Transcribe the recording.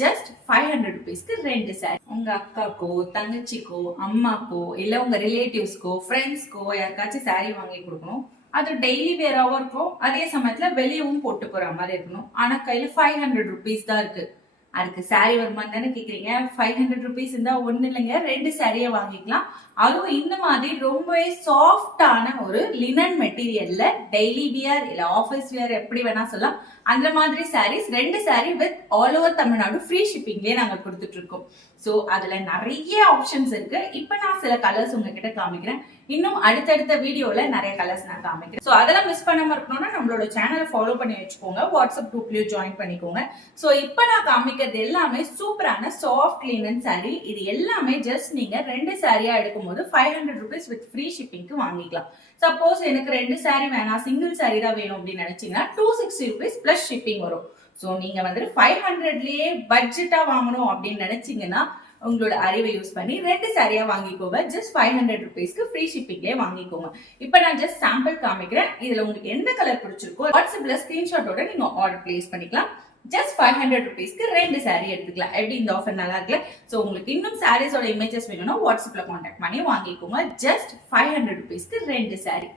Just 500 ருபீஸ்க்கு 2 sorry. உங்க அக்காக்கோ தங்கச்சிக்கோ அம்மாக்கோ இல்ல உங்க ரிலேட்டிவ்ஸ்க்கோ ஃப்ரெண்ட்ஸ்க்கோ யாருக்காச்சும் சாரி வாங்கி கொடுக்கணும். அது டெய்லி வேறாவும் இருக்கும், அதே சமயத்துல வெளியவும் போட்டு போற மாதிரி இருக்கணும். ஆனா கையில 500 ருபீஸ் தான் இருக்கு. அதுக்கு சாரி வருமானு தானே கேக்குறீங்க? 500 ருபீஸ் இருந்தா ஒண்ணு இல்லைங்க, 2 சாரியை வாங்கிக்கலாம். அதுவும் இந்த மாதிரி ரொம்பவே சாஃப்டான ஒரு லினன் மெட்டீரியல்ல டெய்லி வியர் இல்ல ஆஃபீஸ் வியர் எப்படி வேணா சொல்லலாம், அந்த மாதிரி saris 2 sari with all over Tamil Nadu free ஷிப்பிங்லேயே நாங்க கொடுத்துட்டு இருக்கோம். ஸோ அதுல நிறைய ஆப்ஷன்ஸ் இருக்கு. இப்போ நான் சில கலர்ஸ் உங்ககிட்ட காமிக்கிறேன். இன்னும் அடுத்தடுத்த வீடியோல நிறைய கலர்ஸ் நான் காமிக்கிறேன். ஸோ அதெல்லாம் மிஸ் பண்ணாம இருக்கணும்னா நம்மளோட சேனலை ஃபாலோ பண்ணி வச்சுக்கோங்க, வாட்ஸ்அப் குரூப்லயும் ஜாயின் பண்ணிக்கோங்க. ஸோ இப்போ நான் காமிக்கிறது எல்லாமே சூப்பரான சாஃப்ட் லினன் சாரி. இது எல்லாமே ஜஸ்ட் நீங்க 2 சாரியா எடுக்கும்போது 500 ருபீஸ் வித் ஃப்ரீ ஷிப்பிங்க்கு வாங்கிக்கலாம். சப்போஸ் எனக்கு 2 சாரி வேணாம், சிங்கிள் சாரி தான் வேணும் அப்படின்னு நினைச்சீங்கன்னா 260 ருபீஸ் பிளஸ் ஷிப்பிங் வரும். ஸோ நீங்க வந்து 500லயே பட்ஜெட்டா வாங்கணும் அப்படின்னு நினைச்சீங்கன்னா உங்களோட அறிவை யூஸ் பண்ணி 2 சாரியா வாங்கிக்கோங்க. ஜஸ்ட் 500 ருபீஸ்க்கு ஃப்ரீ ஷிப்பிங்லேயே வாங்கிக்கோங்க. இப்போ நான் ஜஸ்ட் சாம்பிள் காமிக்கிறேன். இதுல உங்களுக்கு எந்த கலர் பிடிச்சிருக்கோ வாட்ஸ்அப்ல ஸ்கிரீன்ஷாட்டோட நீங்க ஆர்டர் பிளேஸ் பண்ணிக்கலாம். ஜஸ்ட் 500 ருபீஸ்க்கு 2 சாரி எடுத்துக்கலாம். எப்படி இந்த ஆஃபர் நல்லா இருக்குல்ல? ஸோ உங்களுக்கு இன்னும் சாரீஸோட இமேஜஸ் வேணும்னா வாட்ஸ்அப்ல கான்டாக்ட் பண்ணி வாங்கிக்கோங்க. ஜஸ்ட் 500 ருபீஸ்க்கு 2 சாரி.